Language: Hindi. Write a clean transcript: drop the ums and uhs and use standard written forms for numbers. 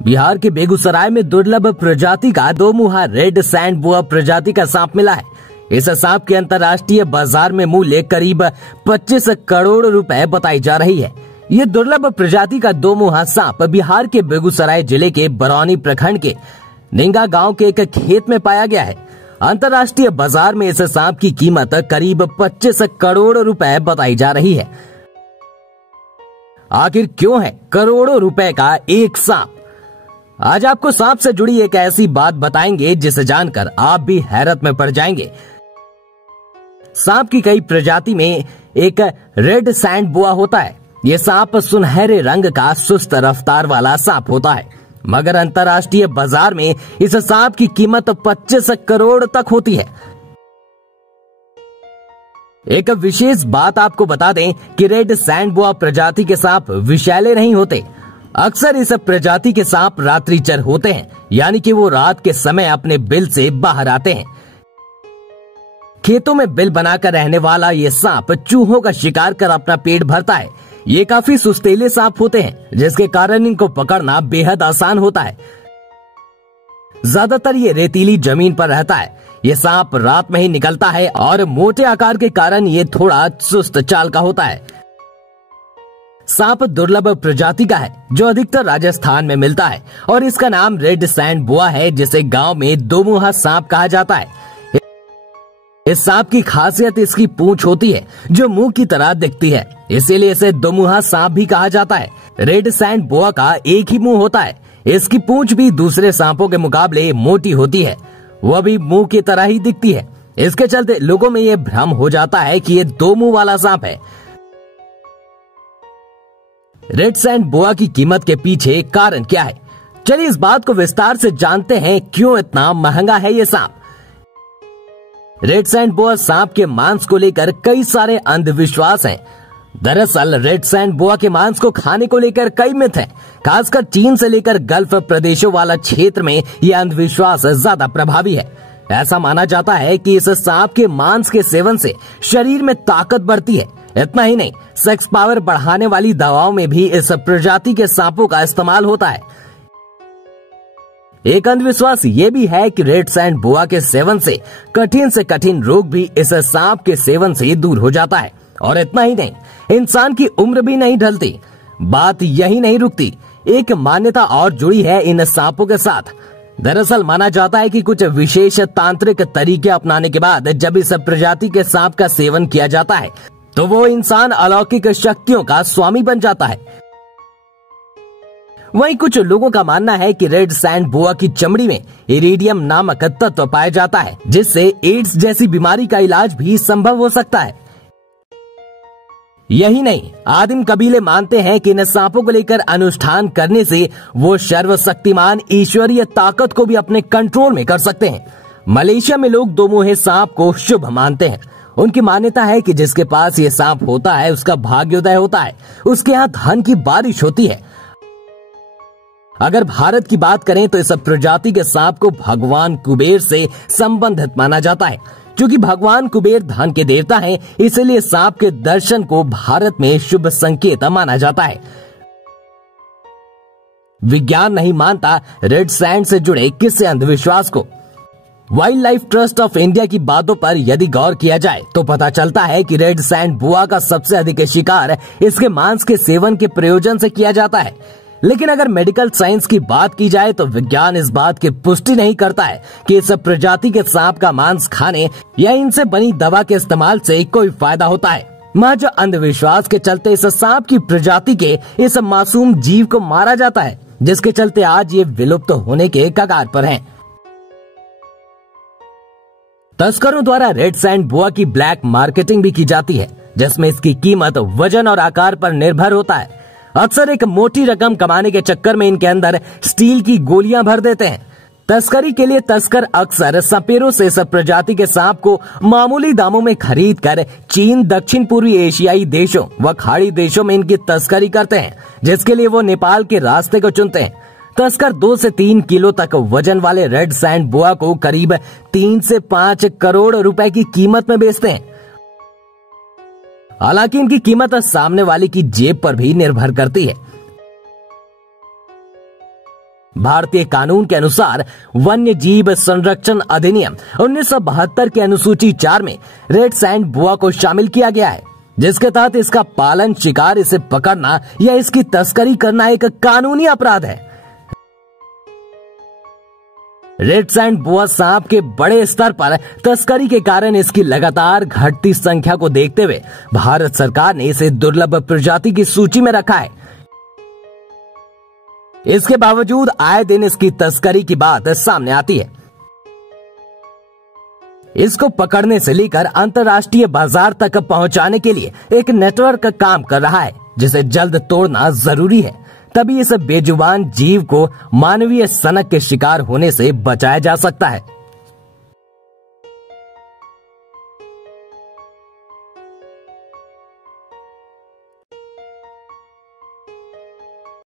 बिहार के बेगूसराय में दुर्लभ प्रजाति का दो मुहा रेड सैंड बोआ प्रजाति का सांप मिला है। इस सांप के अंतर्राष्ट्रीय बाजार में मूल्य करीब 25 करोड़ रुपए बताई जा रही है। ये दुर्लभ प्रजाति का दो मुहा सांप बिहार के बेगूसराय जिले के बरौनी प्रखंड के निंगा गांव के एक खेत में पाया गया है। अंतर्राष्ट्रीय बाजार में इस सांप की कीमत करीब 25 करोड़ रुपए बताई जा रही है। आखिर क्यों है करोड़ों रुपए का एक सांप? आज आपको सांप से जुड़ी एक ऐसी बात बताएंगे जिसे जानकर आप भी हैरत में पड़ जाएंगे। सांप की कई प्रजाति में एक रेड सैंड बोआ होता है। ये सांप सुनहरे रंग का सुस्त रफ्तार वाला सांप होता है, मगर अंतर्राष्ट्रीय बाजार में इस सांप की कीमत 25 करोड़ तक होती है। एक विशेष बात आपको बता दें कि रेड सैंड बोआ प्रजाति के सांप विषैले नहीं होते। अक्सर इस प्रजाति के सांप रात्रिचर होते हैं, यानी कि वो रात के समय अपने बिल से बाहर आते हैं। खेतों में बिल बनाकर रहने वाला ये सांप चूहों का शिकार कर अपना पेट भरता है। ये काफी सुस्तेले सांप होते हैं, जिसके कारण इनको पकड़ना बेहद आसान होता है। ज्यादातर ये रेतीली जमीन पर रहता है। ये सांप रात में ही निकलता है और मोटे आकार के कारण ये थोड़ा सुस्त चाल का होता है। सांप दुर्लभ प्रजाति का है जो अधिकतर राजस्थान में मिलता है और इसका नाम रेड सैंड बोआ है, जिसे गांव में दो मुहा सांप कहा जाता है। इस सांप की खासियत इसकी पूंछ होती है जो मुंह की तरह दिखती है, इसीलिए इसे दो मुहा सांप भी कहा जाता है। रेड सैंड बोआ का एक ही मुंह होता है। इसकी पूंछ भी दूसरे सांपों के मुकाबले मोटी होती है, वह भी मुंह की तरह ही दिखती है। इसके चलते लोगों में यह भ्रम हो जाता है कि यह दो मुंह वाला सांप है। रेड सैंड बोआ की कीमत के पीछे कारण क्या है? चलिए इस बात को विस्तार से जानते हैं, क्यों इतना महंगा है ये सांप। रेड सैंड बोआ सांप के मांस को लेकर कई सारे अंधविश्वास हैं। दरअसल रेड सैंड बोआ के मांस को खाने को लेकर कई मिथ हैं। खासकर चीन से लेकर गल्फ प्रदेशों वाला क्षेत्र में यह अंधविश्वास ज्यादा प्रभावी है। ऐसा माना जाता है कि इस सांप के मांस के सेवन से शरीर में ताकत बढ़ती है। इतना ही नहीं, सेक्स पावर बढ़ाने वाली दवाओं में भी इस प्रजाति के सांपों का इस्तेमाल होता है। एक अंधविश्वास ये भी है कि रेड सैंड बोआ के सेवन से कठिन रोग भी इस सांप के सेवन से दूर हो जाता है। और इतना ही नहीं, इंसान की उम्र भी नहीं ढलती। बात यही नहीं रुकती, एक मान्यता और जुड़ी है इन सांपों के साथ। दरअसल माना जाता है कि कुछ विशेष तांत्रिक तरीके अपनाने के बाद जब इस प्रजाति के सांप का सेवन किया जाता है तो वो इंसान अलौकिक शक्तियों का स्वामी बन जाता है। वहीं कुछ लोगों का मानना है कि रेड सैंड बोआ की चमड़ी में इरिडियम नामक तत्व पाया जाता है, जिससे एड्स जैसी बीमारी का इलाज भी संभव हो सकता है। यही नहीं, आदिम कबीले मानते हैं कि इन सांपों को लेकर अनुष्ठान करने से वो सर्वशक्तिमान ईश्वरीय ताकत को भी अपने कंट्रोल में कर सकते हैं। मलेशिया में लोग दो मुहे सांप को शुभ मानते हैं। उनकी मान्यता है कि जिसके पास ये सांप होता है उसका भाग्योदय होता है, उसके यहाँ धन की बारिश होती है। अगर भारत की बात करें तो इस प्रजाति के सांप को भगवान कुबेर से संबंधित माना जाता है। क्योंकि भगवान कुबेर धन के देवता हैं, इसलिए सांप के दर्शन को भारत में शुभ संकेत माना जाता है। विज्ञान नहीं मानता रेड सैंड से जुड़े किसी अंधविश्वास को। Wild life trust of India की बातों पर यदि गौर किया जाए तो पता चलता है कि रेड सैंड बोआ का सबसे अधिक शिकार इसके मांस के सेवन के प्रयोजन से किया जाता है। लेकिन अगर मेडिकल साइंस की बात की जाए तो विज्ञान इस बात की पुष्टि नहीं करता है कि इस प्रजाति के सांप का मांस खाने या इनसे बनी दवा के इस्तेमाल से कोई फायदा होता है। महज अंधविश्वास के चलते इस सांप की प्रजाति के इस मासूम जीव को मारा जाता है, जिसके चलते आज ये विलुप्त होने के कगार पर हैं। तस्करों द्वारा रेड सैंड बोआ की ब्लैक मार्केटिंग भी की जाती है, जिसमें इसकी कीमत वजन और आकार पर निर्भर होता है। अक्सर एक मोटी रकम कमाने के चक्कर में इनके अंदर स्टील की गोलियां भर देते हैं। तस्करी के लिए तस्कर अक्सर सपेरों से इस प्रजाति के सांप को मामूली दामों में खरीद कर चीन, दक्षिण पूर्वी एशियाई देशों व खाड़ी देशों में इनकी तस्करी करते हैं, जिसके लिए वो नेपाल के रास्ते को चुनते हैं। तस्कर 2 से 3 किलो तक वजन वाले रेड सैंड बोआ को करीब 3 से 5 करोड़ रुपए की कीमत में बेचते हैं। हालांकि इनकी कीमत सामने वाले की जेब पर भी निर्भर करती है। भारतीय कानून के अनुसार वन्य जीव संरक्षण अधिनियम 1972 के अनुसूची 4 में रेड सैंड बोआ को शामिल किया गया है, जिसके तहत इसका पालन, शिकार, इसे पकड़ना या इसकी तस्करी करना एक कानूनी अपराध है। रेड सैंड बोआ सांप के बड़े स्तर पर तस्करी के कारण इसकी लगातार घटती संख्या को देखते हुए भारत सरकार ने इसे दुर्लभ प्रजाति की सूची में रखा है। इसके बावजूद आए दिन इसकी तस्करी की बात सामने आती है। इसको पकड़ने से लेकर अंतर्राष्ट्रीय बाजार तक पहुंचाने के लिए एक नेटवर्क काम कर रहा है, जिसे जल्द तोड़ना जरूरी है, तभी इस बेजुबान जीव को मानवीय सनक के शिकार होने से बचाया जा सकता है।